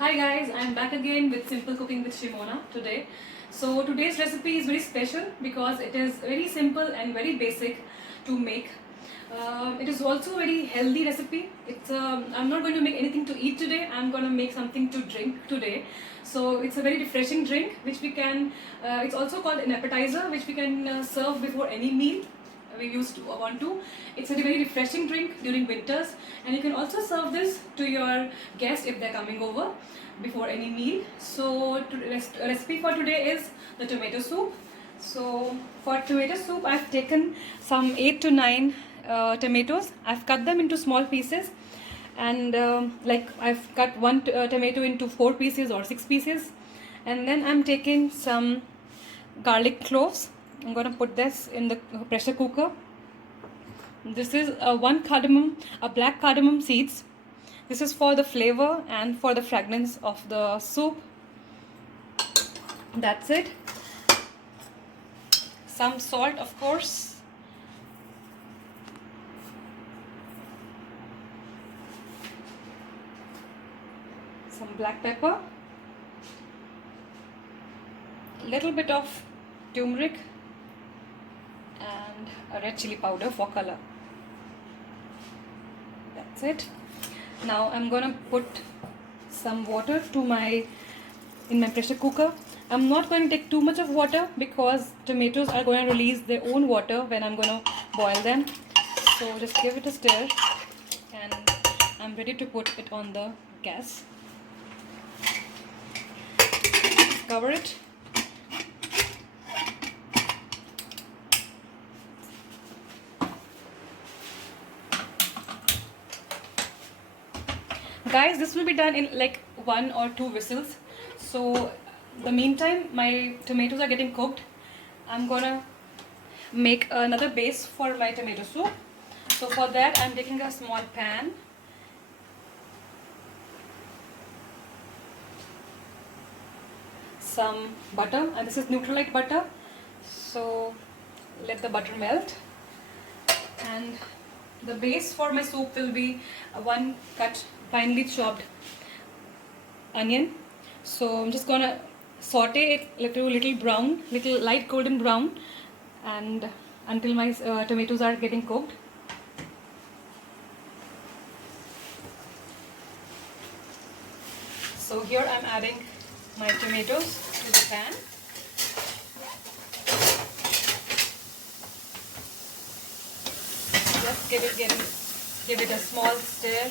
Hi guys, I'm back again with Simple Cooking with Shimona today. So today's recipe is very special because it is very simple and very basic to make. It is also a very healthy recipe. I'm not going to make anything to eat today. I'm going to make something to drink today. So it's a very refreshing drink which we can. It's also called an appetizer which we can serve before any meal. We used to want to. It's a very refreshing drink during winters, and you can also serve this to your guests if they're coming over before any meal. So recipe for today is the tomato soup. So for tomato soup, I've taken some 8 to 9 tomatoes. I've cut them into small pieces, and I've cut one tomato into 4 pieces or 6 pieces, and then I'm taking some garlic cloves. I'm going to put this in the pressure cooker. This is one cardamom, a black cardamom seeds. This is for the flavor and for the fragrance of the soup. That's it. Some salt, of course. Some black pepper. A little bit of turmeric. And a red chili powder for color. That's it. Now I'm gonna put some water in my pressure cooker. I'm not going to take too much of water because tomatoes are going to release their own water when I'm going to boil them. So just give it a stir, and I'm ready to put it on the gas. Cover it. Guys, this will be done in like 1 or 2 whistles. So the meantime my tomatoes are getting cooked. I'm gonna make another base for my tomato soup. So for that I'm taking a small pan. Some butter, and this is Nutrilite butter. So let the butter melt. And the base for my soup will be one cut finely chopped onion. So I'm just gonna saute it to little brown, little light golden brown, and until my tomatoes are getting cooked. So here I'm adding my tomatoes to the pan. Just give it a small stir.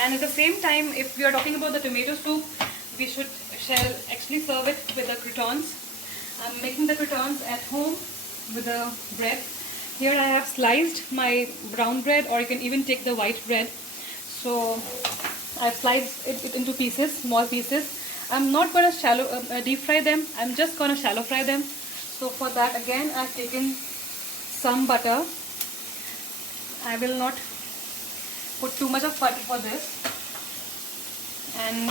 And at the same time, if we are talking about the tomato soup, we shall actually serve it with the croutons. I'm making the croutons at home with the bread. Here I have sliced my brown bread, or you can even take the white bread. So I've sliced it into pieces, small pieces. I'm not going to deep fry them. I'm just going to shallow fry them. So for that, again, I've taken some butter. I will not put too much of butter for this, and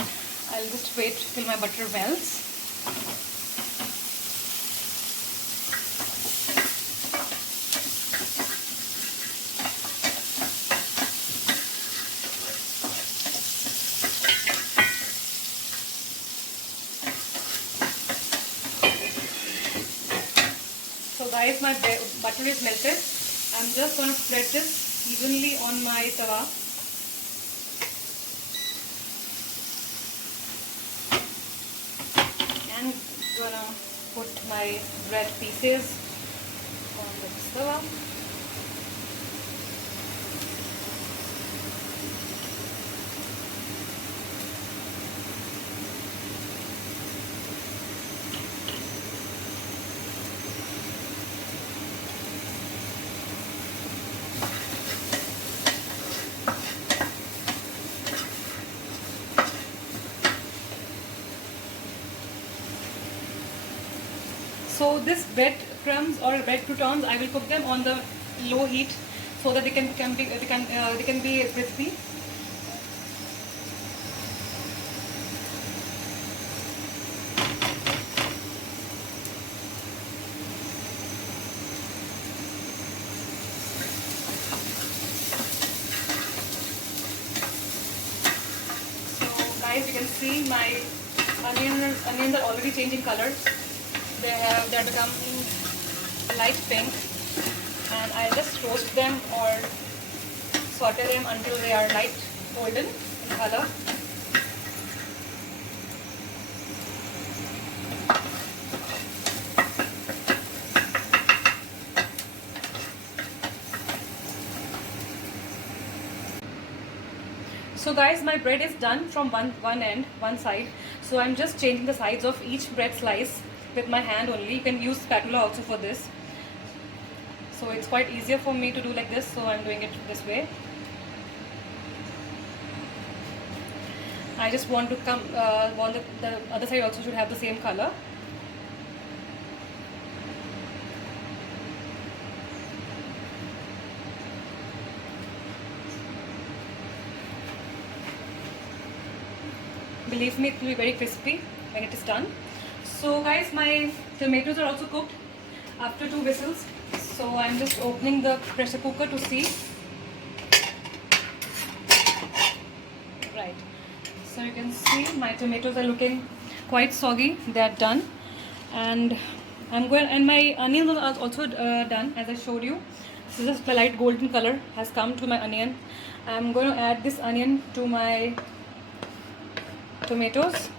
I'll just wait till my butter melts. So guys, my butter is melted. I'm just going to spread this evenly on my tawa. And gonna put my bread pieces on the tawa. So this bread crumbs or bread croutons, I will cook them on the low heat so that they can be crispy. see my onions are already changing color. They're becoming light pink, and I just roast them or saute them until they are light golden in color. So guys, my bread is done from one side. So I'm just changing the sides of each bread slice with my hand only. You can use spatula also for this. So it's quite easier for me to do like this, so I'm doing it this way. I just want to want the other side also should have the same color. Believe me, it will be very crispy when it is done. So guys, my tomatoes are also cooked after 2 whistles. So I'm just opening the pressure cooker to see. Right. So you can see my tomatoes are looking quite soggy. They are done, and my onions are also done, as I showed you. So just a light golden color has come to my onion. I'm going to add this onion to my tomatoes.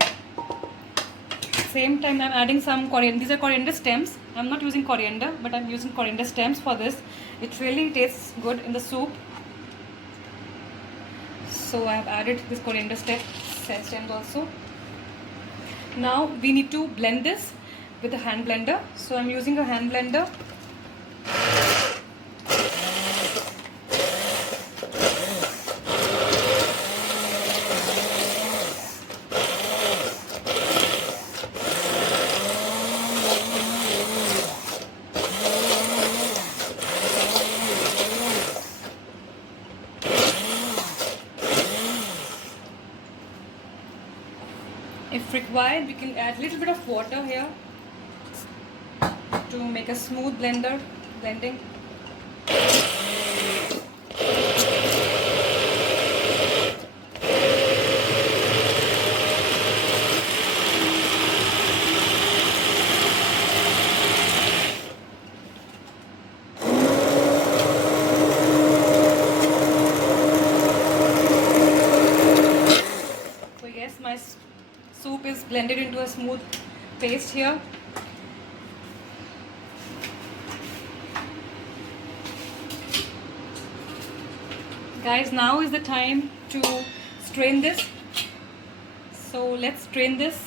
Same time I'm adding some coriander. These are coriander stems. I'm not using coriander, but I'm using coriander stems for this. It really tastes good in the soup. So I have added this coriander stems also. Now we need to blend this with a hand blender. So I'm using a hand blender. If required, we can add a little bit of water here to make a smooth blending. So yes, my soup is blended into a smooth paste here. Guys, now is the time to strain this. So let's strain this.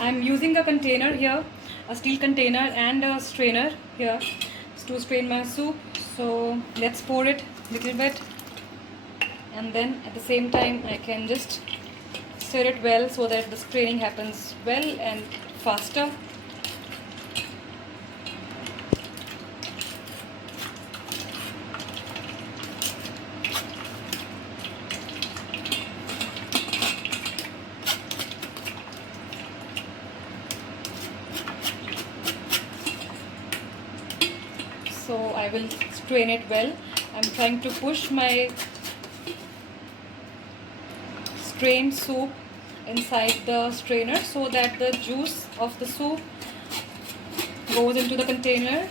I'm using a container here, a steel container and a strainer here to strain my soup. So let's pour it a little bit, and then at the same time I can just stir it well so that the straining happens well and faster. So I will strain it well. I'm trying to push my strained soup inside the strainer so that the juice of the soup goes into the container.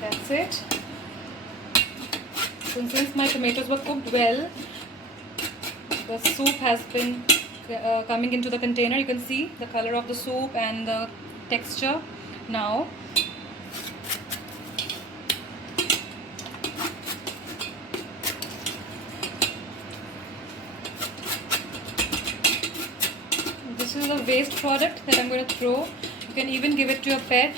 That's it. So since my tomatoes were cooked well, the soup has been coming into the container. You can see the color of the soup and the texture now. This is a waste product that I'm going to throw. You can even give it to your pet.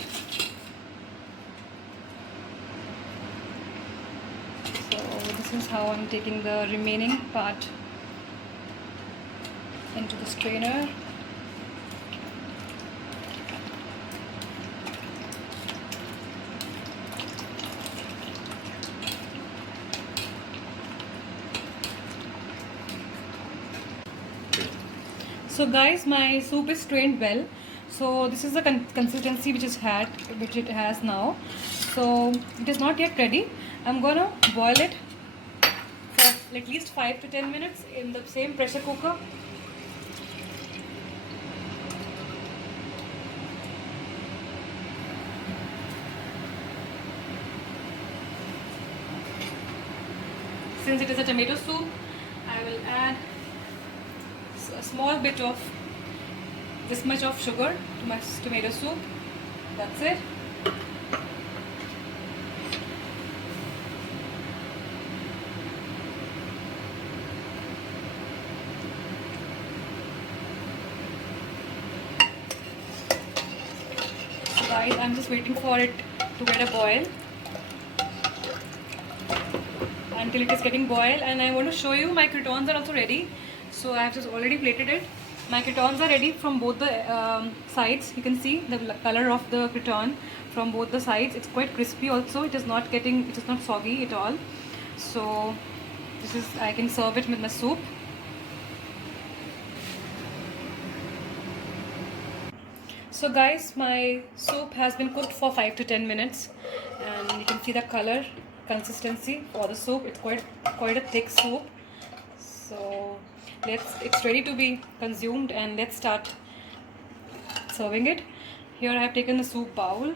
So this is how I'm taking the remaining part into the strainer. So guys, my soup is strained well. So this is the consistency which it has now. So it is not yet ready. I'm gonna boil it for at least 5 to 10 minutes in the same pressure cooker. Since it is a tomato soup, I will add a small bit of this much of sugar to my tomato soup. That's it. So guys, I'm just waiting for it to get a boil until it is getting boiled, and I want to show you my croutons are also ready. So I have just already plated it. My croutons are ready from both the sides. You can see the color of the crouton from both the sides. It's quite crispy also. It is not soggy at all. So this is, I can serve it with my soup. So guys, my soup has been cooked for 5 to 10 minutes, and you can see the color, consistency for the soup. It's quite a thick soup. So it's ready to be consumed, and let's start serving it. Here I have taken the soup bowl.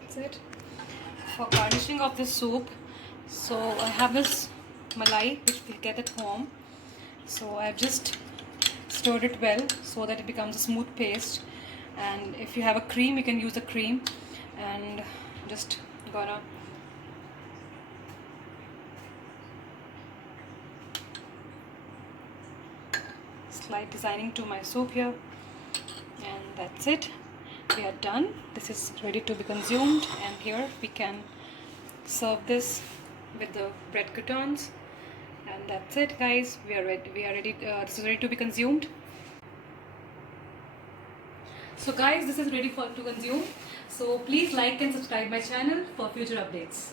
That's it. For garnishing of this soup, so I have this malai which we get at home. So I've just stirred it well so that it becomes a smooth paste, and if you have a cream, you can use a cream. And just gonna slight designing to my soup here, and that's it. We are done. This is ready to be consumed, and here we can serve this with the bread croutons. And that's it, guys. We are ready. This is ready to be consumed. So guys, this is ready to consume. So please like and subscribe my channel for future updates.